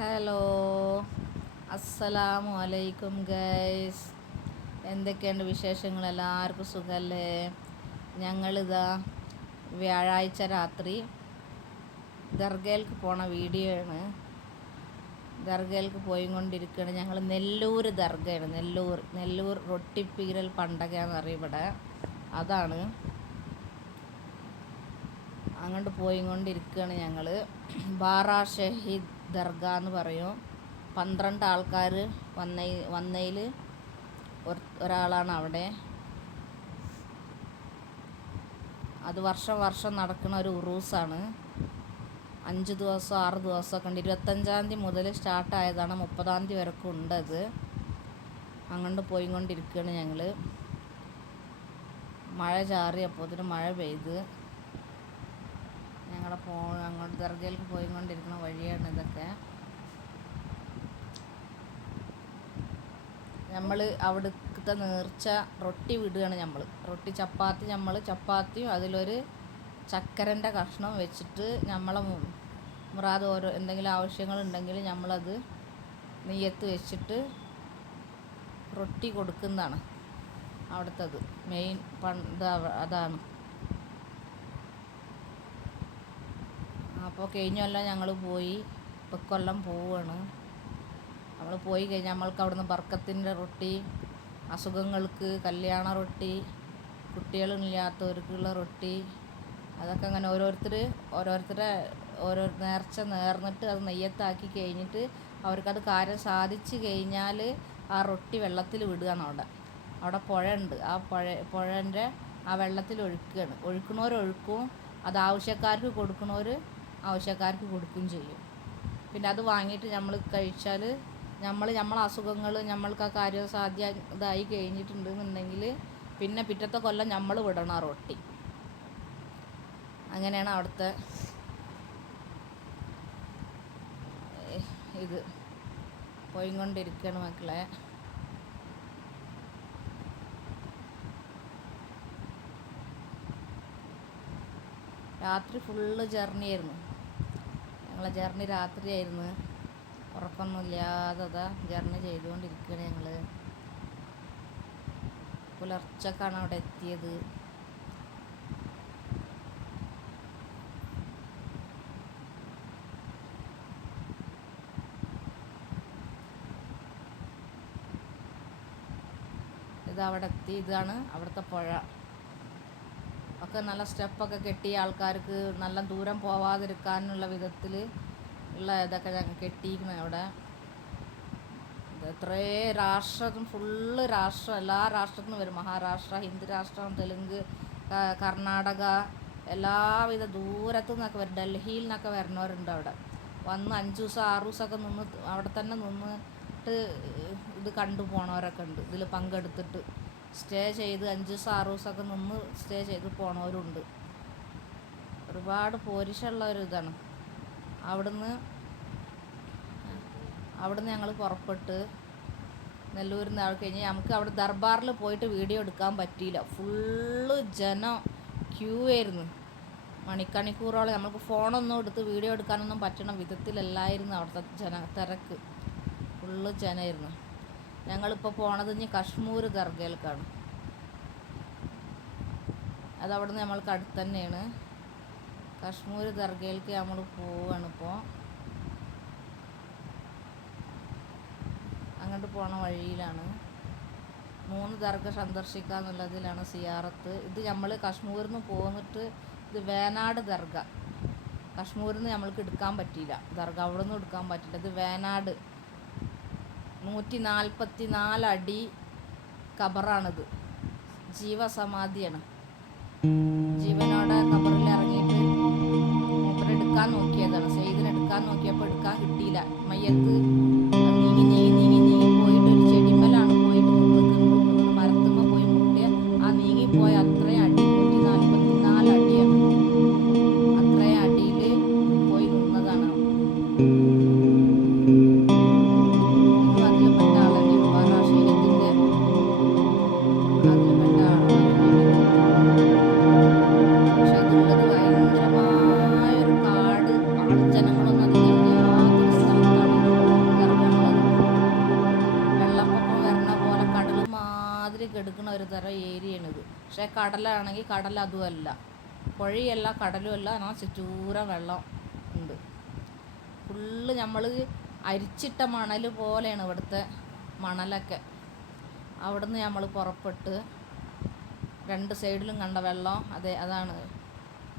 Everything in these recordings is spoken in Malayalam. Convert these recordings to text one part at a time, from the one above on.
ഹലോ, അസ്സലാമു അലൈക്കും ഗൈസ്. എന്തൊക്കെയുണ്ട് വിശേഷങ്ങൾ? എല്ലാവർക്കും സുഖമല്ലേ? ഞങ്ങളിതാ വ്യാഴാഴ്ച രാത്രി ദർഗയിലേക്ക് പോണ വീഡിയോ ആണ്. ദർഗയിലേക്ക് പോയിക്കൊണ്ടിരിക്കുകയാണ്. ഞങ്ങൾ നെല്ലൂർ ദർഗയാണ്. നെല്ലൂർ റൊട്ടിപ്പീരൽ പണ്ടകയെന്ന് പറയും ഇവിടെ. അതാണ് അങ്ങോട്ട് പോയിക്കൊണ്ടിരിക്കുകയാണ് ഞങ്ങൾ. ബാറ ഷഹീദ് ദർഗ എന്ന് പറയും. 12 ആൾക്കാർ വന്നതിൽ ഒരാളാണ് അവിടെ. അത് വർഷം നടക്കുന്ന ഒരു ഉറൂസാണ്. 5 ദിവസം 6 ദിവസമൊക്കെ ഉണ്ട്. 25-ാം തീയതി മുതൽ സ്റ്റാർട്ടായതാണ്. 30-ാം തീയതി വരെയൊക്കെ ഉണ്ടത്. അങ്ങോട്ട് പോയിക്കൊണ്ടിരിക്കുകയാണ് ഞങ്ങൾ. മഴ ചാറി, അപ്പോൾ മഴ പെയ്ത് അങ്ങോട്ട് ദർഗയിലേക്ക് പോയിക്കൊണ്ടിരിക്കുന്ന വഴിയാണ് ഇതൊക്കെ. നമ്മൾ അവിടുത്തെ നേർച്ച റൊട്ടി വിടുകയാണ്. റൊട്ടി ചപ്പാത്തിയും അതിലൊരു ചക്കരൻ്റെ കഷ്ണം വെച്ചിട്ട് നമ്മളെ മുറാദ് എന്തെങ്കിലും ആവശ്യങ്ങളുണ്ടെങ്കിൽ നമ്മളത് നെയ്യത്ത് വെച്ചിട്ട് റൊട്ടി കൊടുക്കുന്നതാണ് അവിടുത്തത് മെയിൻ. അതാണ്. അപ്പോൾ കഴിഞ്ഞ കൊല്ലം ഞങ്ങൾ പോയി, ഇക്കൊല്ലം പോവുകയാണ്. നമ്മൾ പോയി കഴിഞ്ഞാൽ നമ്മൾക്ക് അവിടുന്ന് ബർക്കത്തിൻ്റെ റൊട്ടി, അസുഖങ്ങൾക്ക് കല്യാണ റൊട്ടി, കുട്ടികളില്ലാത്തവർക്കുള്ള റൊട്ടി, അതൊക്കെ അങ്ങനെ ഓരോരുത്തരുടെ ഓരോ നേർച്ച നേർന്നിട്ട് അത് നെയ്യത്താക്കി കഴിഞ്ഞിട്ട് അവർക്കത് കാര്യം സാധിച്ചു കഴിഞ്ഞാൽ ആ റൊട്ടി വെള്ളത്തിൽ വിടുകയാണ്. അവിടെ പുഴയുണ്ട്. ആ പുഴൻ്റെ ആ വെള്ളത്തിൽ ഒഴുക്കണവരൊഴുക്കും. അത് ആവശ്യക്കാർക്ക് കൊടുക്കണവർ ആവശ്യക്കാർക്ക് കൊടുക്കുകയും ചെയ്യും. പിന്നെ അത് വാങ്ങിയിട്ട് നമ്മൾ കഴിച്ചാൽ നമ്മളെ അസുഖങ്ങൾ നമ്മൾക്ക് ആ കാര്യം ഇതായി കഴിഞ്ഞിട്ടുണ്ടെന്നുണ്ടെങ്കിൽ പിന്നെ പിറ്റത്തെ കൊല്ലം നമ്മൾ വിടണം ആ റൊട്ടി. അങ്ങനെയാണ് അവിടുത്തെ ഇത്. പോയിക്കൊണ്ടിരിക്കുകയാണ് മക്കളെ. രാത്രി ഫുള്ള് ജേർണി ആയിരുന്നു. ഞങ്ങളെ ജേർണി രാത്രിയായിരുന്നു. ഉറക്കമൊന്നുമില്ലാതെ ജേർണി ചെയ്തുകൊണ്ടിരിക്കുകയാണ് ഞങ്ങൾ. പുലർച്ചക്കാണ് അവിടെ എത്തിയത്. അവിടെ എത്തി. ഇതാണ് അവിടുത്തെ പുഴ. ഒക്കെ നല്ല സ്റ്റെപ്പൊക്കെ കെട്ടി ആൾക്കാർക്ക് നല്ല ദൂരം പോവാതിരിക്കാനുള്ള വിധത്തിൽ ഉള്ള ഇതൊക്കെ ഞങ്ങൾ കെട്ടിയിരിക്കുന്നത് അവിടെ. എത്രേ ഫുള്ള് രാഷ്ട്രം, എല്ലാ രാഷ്ട്രത്തിൽ നിന്നും വരും. മഹാരാഷ്ട്ര, ഹിന്ദു രാഷ്ട്രം, തെലുങ്ക്, കർണാടക, എല്ലാവിധ ദൂരത്തു നിന്നൊക്കെ വരും. ഡൽഹിയിൽ നിന്നൊക്കെ വരുന്നവരുണ്ട് അവിടെ. വന്ന് 5 ദിവസം 6 ദിവസമൊക്കെ നിന്ന് അവിടെ തന്നെ നിന്നിട്ട് ഇത് കണ്ടു പോണവരൊക്കെ ഉണ്ട്. ഇതിൽ പങ്കെടുത്തിട്ട് സ്റ്റേ ചെയ്ത് 5 ദിവസം 6 ദിവസമൊക്കെ നിന്ന് സ്റ്റേ ചെയ്ത് പോണവരുണ്ട്. ഒരുപാട് പോരിശുള്ള ഒരു ഇതാണ്. അവിടുന്ന് ഞങ്ങൾ പുറപ്പെട്ട് നെല്ലൂരിൽ നിന്ന് അവിടെ കഴിഞ്ഞ് നമുക്ക് അവിടെ ദർബാറിൽ പോയിട്ട് വീഡിയോ എടുക്കാൻ പറ്റിയില്ല. ഫുള്ള് ജനം ക്യൂ ആയിരുന്നു. മണിക്കൂറോളം നമുക്ക് ഫോണൊന്നും എടുത്ത് വീഡിയോ എടുക്കാനൊന്നും പറ്റണ വിധത്തിലല്ലായിരുന്നു അവിടുത്തെ തിരക്ക്. ഫുള്ള് ജനമായിരുന്നു. ഞങ്ങളിപ്പോൾ പോണത് ഇനി കശ്മൂർ ദർഗയിലേക്കാണ്. അതവിടെ നിന്ന് നമ്മൾക്ക് അടുത്ത് തന്നെയാണ്. കശ്മൂർ ദർഗയിലേക്ക് നമ്മൾ പോവുകയാണ് ഇപ്പോൾ. അങ്ങോട്ട് പോണ വഴിയിലാണ്. 3 ദർഗ സന്ദർശിക്കുക എന്നുള്ളതിലാണ് സിയാറത്ത്. ഇത് നമ്മൾ കശ്മൂരിൽ നിന്ന് പോന്നിട്ട് ഇത് വേനാട് ദർഗ. കശ്മൂരിൽ നിന്ന് നമ്മൾക്ക് എടുക്കാൻ പറ്റിയില്ല ദർഗ, അവിടെ നിന്ന് എടുക്കാൻ പറ്റില്ല. ഇത് വേനാട് 144 അടി ഖബറാണിത്. ജീവസമാധിയാണ്. ജീവനോടെ ഖബറിൽ ഇറങ്ങിയിട്ട് എടുക്കാൻ നോക്കിയതാണ്. സെയ്ദിനെടുക്കാൻ നോക്കിയപ്പോൾ എടുക്കാൻ കിട്ടിയില്ല. മയ്യത്ത് നീങ്ങി പോയിട്ട് ഒരു ചെടിമലാണ് പോയിട്ട് നിൽക്കുന്നത്. മരത്തുമ്മ പോയി മുട്ടിയ ആ നീങ്ങിപ്പോയ അത്രയും അടി, 144 അടിയാണ്. അത്രയും അടിയിൽ പോയി നിന്നതാണ്. ജനങ്ങളൊന്നും അധികം ഇല്ലാത്തൊരു സ്ഥലത്താണ് എടുക്കുന്ന ഒരു തരം ഏരിയയാണിത്. പക്ഷേ കടലാണെങ്കിൽ കടൽ അതുമല്ല, പുഴയല്ല കടലുമല്ല, എന്നാൽ ചുറ്റൂരം വെള്ളം ഉണ്ട്. ഫുള്ള് നമ്മൾ അരിച്ചിട്ട മണൽ പോലെയാണ് ഇവിടുത്തെ മണലൊക്കെ. അവിടുന്ന് നമ്മൾ പുറപ്പെട്ട് രണ്ട് സൈഡിലും കണ്ട വെള്ളം അതാണ്.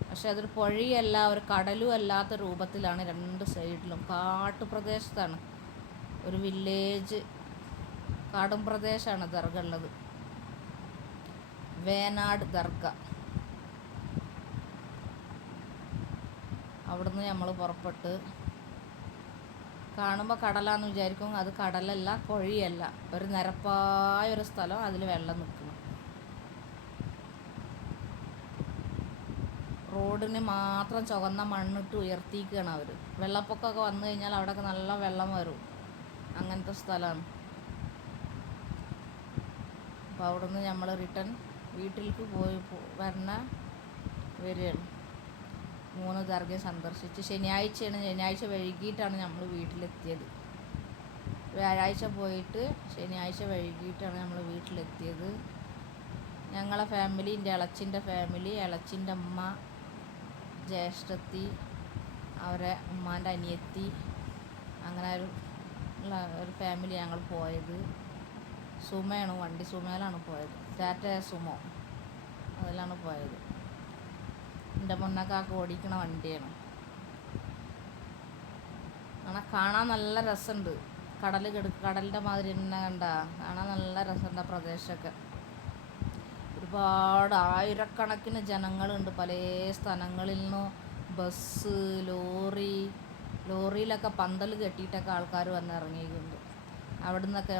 പക്ഷെ അതൊരു പുഴയല്ല, ഒരു കടലും അല്ലാത്ത രൂപത്തിലാണ് രണ്ട് സൈഡിലും. കാട്ടുപ്രദേശത്താണ്, ഒരു വില്ലേജ് കാടും പ്രദേശമാണ് ദർഗ ഉള്ളത്. വേനാട് ദർഗ. അവിടുന്ന് നമ്മൾ പുറപ്പെട്ട് കാണുമ്പോൾ കടലാന്ന് വിചാരിക്കും. അത് കടലല്ല, പുഴയല്ല, ഒരു നിരപ്പായ ഒരു സ്ഥലം, അതിൽ വെള്ളം നിൽക്കണം. റോഡിന് മാത്രം ചുവന്ന മണ്ണിട്ട് ഉയർത്തിക്കുകയാണ് അവർ. വെള്ളപ്പൊക്കമൊക്കെ വന്നു കഴിഞ്ഞാൽ അവിടെയൊക്കെ നല്ല വെള്ളം വരും, അങ്ങനത്തെ സ്ഥലമാണ്. അപ്പോൾ അവിടുന്ന് നമ്മൾ റിട്ടേൺ വീട്ടിലേക്ക് വരികയാണ്. 3 ദർഗ സന്ദർശിച്ച് ശനിയാഴ്ച വൈകിട്ടാണ് നമ്മൾ വീട്ടിലെത്തിയത്. വ്യാഴാഴ്ച പോയിട്ട് ശനിയാഴ്ച വൈകിട്ടാണ് നമ്മൾ വീട്ടിലെത്തിയത്. ഞങ്ങളെ ഫാമിലി, എൻ്റെ ഇളച്ചിൻ്റെ ഫാമിലി, ഇളച്ചിൻ്റെ അമ്മ, ജ്യേഷ്ഠത്തി, അവരെ ഉമ്മാൻ്റെ അനിയത്തി, അങ്ങനെ ഒരു ഫാമിലി ഞങ്ങൾ പോയത്. സുമയാണ് വണ്ടി, സുമയിലാണ് പോയത്. ടാറ്റ സുമോ അതിലാണ് പോയത്. എൻ്റെ മുന്നക്കാക്ക് ഓടിക്കണ വണ്ടിയാണ്. അങ്ങനെ കാണാൻ നല്ല രസമുണ്ട്. കടലിൻ്റെ മാതിരി തന്നെ കാണാൻ നല്ല രസമുണ്ട് ആ പ്രദേശമൊക്കെ. ഒരുപാട് ആയിരക്കണക്കിന് ജനങ്ങളുണ്ട് പല സ്ഥലങ്ങളിൽ നിന്നും. ബസ്, ലോറിയിലൊക്കെ പന്തൽ കെട്ടിയിട്ടൊക്കെ ആൾക്കാർ വന്ന് ഇറങ്ങിയിട്ടുണ്ട്. അവിടെ നിന്നൊക്കെ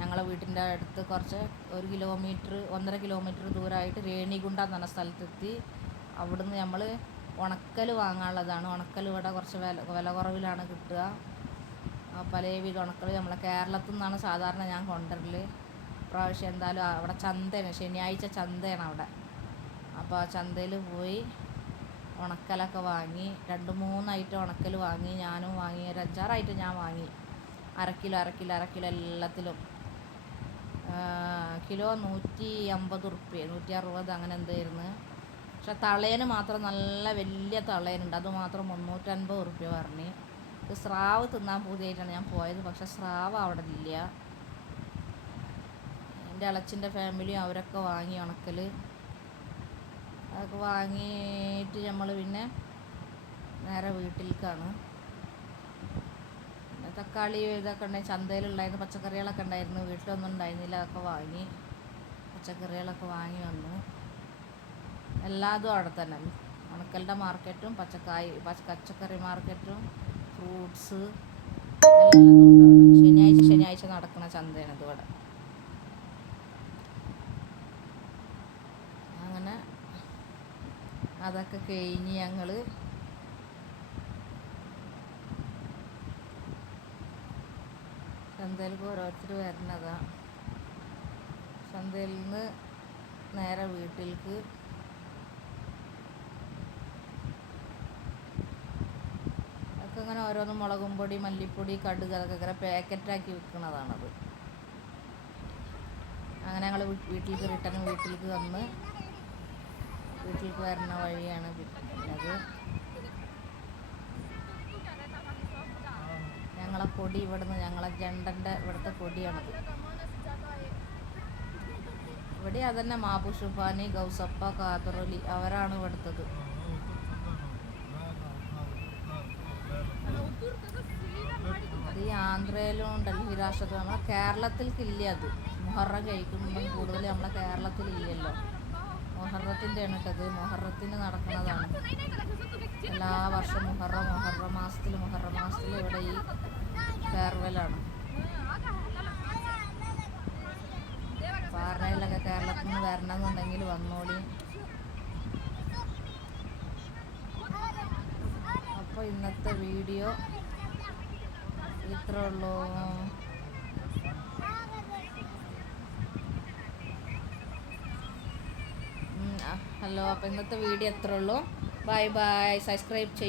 ഞങ്ങളെ വീട്ടിൻ്റെ അടുത്ത് കുറച്ച് 1-1.5 കിലോമീറ്റർ ദൂരമായിട്ട് രേണിഗുണ്ട എന്ന് പറഞ്ഞ സ്ഥലത്തെത്തി. അവിടുന്ന് നമ്മൾ ഉണക്കൽ വാങ്ങാനുള്ളതാണ്. ഉണക്കൽ ഇവിടെ കുറച്ച് വില കുറവിലാണ് കിട്ടുക. പലവിധ ഉണക്കൽ നമ്മളെ കേരളത്തിൽ നിന്നാണ് സാധാരണ ഞാൻ കൊണ്ടുവരൽ. പ്രാവശ്യം എന്തായാലും അവിടെ ചന്തയാണ്, ശനിയാഴ്ച ചന്തയാണ് അവിടെ. അപ്പോൾ ആ ചന്തയിൽ പോയി ഉണക്കലൊക്കെ വാങ്ങി. 2-3 ഐറ്റം ഉണക്കൽ വാങ്ങി. ഞാനും വാങ്ങി. ഒരു 5-6 ഐറ്റം ഞാൻ വാങ്ങി. അര കിലോ എല്ലാത്തിലും. കിലോ 150 റുപ്യ, 160 അങ്ങനെ എന്തായിരുന്നു. പക്ഷെ തളേന് മാത്രം നല്ല വലിയ തളേനുണ്ട്, അത് മാത്രം 350 റുപ്യ പറഞ്ഞ്. ഇത് സ്രാവ് തിന്നാൻ പൂതിയായിട്ടാണ് ഞാൻ പോയത്, പക്ഷെ സ്രാവ് അവിടെ ഇല്ല. എൻ്റെ ഇളച്ചിൻ്റെ ഫാമിലിയും അവരൊക്കെ വാങ്ങി ഉണക്കൽ. അതൊക്കെ വാങ്ങിയിട്ട് നമ്മൾ പിന്നെ നേരെ വീട്ടിലേക്കാണ്. തക്കാളി ഇതൊക്കെ ഉണ്ടായി, ചന്തയിലുണ്ടായിരുന്നു. പച്ചക്കറികളൊക്കെ ഉണ്ടായിരുന്നു, വീട്ടിലൊന്നും ഉണ്ടായിരുന്നില്ല. അതൊക്കെ വാങ്ങി, പച്ചക്കറികളൊക്കെ വാങ്ങി വന്നു. എല്ലാതും അവിടെ തന്നെ, ഉണക്കലിൻ്റെ മാർക്കറ്റും പച്ചക്കറി മാർക്കറ്റും ഫ്രൂട്ട്സ് എല്ലാതും ഉണ്ട് അവിടെ. ശനിയാഴ്ച നടക്കുന്ന ചന്തയാണ് ഇത് ഇവിടെ. അങ്ങനെ അതൊക്കെ കഴിഞ്ഞ് ഞങ്ങൾ ചന്തയിലേക്ക് ഓരോരുത്തർ വരുന്നതാണ്. ചന്തയിൽ നിന്ന് നേരെ വീട്ടിലേക്ക്. അതൊക്കെ ഇങ്ങനെ ഓരോന്ന് മുളകും പൊടി, മല്ലിപ്പൊടി, കടുക് അതൊക്കെ ഇങ്ങനെ പാക്കറ്റാക്കി വിൽക്കുന്നതാണത്. അങ്ങനെ ഞങ്ങൾ വീട്ടിലേക്ക് വന്ന് വീട്ടിലേക്ക് വരുന്ന വഴിയാണ് പിന്നത്. ഞങ്ങളെ കൊടി ഇവിടുന്ന്, ഞങ്ങളെ ജണ്ടൻ്റെ ഇവിടുത്തെ കൊടിയാണത്. ഇവിടെ അതന്നെ മാബു ഷുഫാനി, ഗൗസപ്പ, ഖാദറലി അവരാണ് ഇവിടുത്തത്. അത് ഈ ആന്ധ്രയിലും ഡൽഹി രാഷ്ട്രത്തിലും, നമ്മളെ കേരളത്തിലേക്കില്ല. അത് മുഹറം കഴിക്കുമ്പം കൂടുതൽ നമ്മളെ കേരളത്തിലില്ലല്ലോ. മുഹറത്തിൻ്റെ ആണ് കേട്ടത്. മുഹറത്തിന് നടക്കുന്നതാണ് എല്ലാ വർഷവും. മുഹറം മാസത്തിൽ ഇവിടെ ഈ ഫെയർവെല്ലാണ്. പാറയിലൊക്കെ കേരളത്തിൽ നിന്ന് വരണമെന്നുണ്ടെങ്കിൽ വന്നോളി. അപ്പോൾ ഇന്നത്തെ വീഡിയോ ഇത്രേ ഉള്ളൂ. ഹലോ, അപ്പോൾ ഇന്നത്തെ വീഡിയോ എത്ര ഉള്ളൂ. ബൈ. സബ്സ്ക്രൈബ് ചെയ്യും.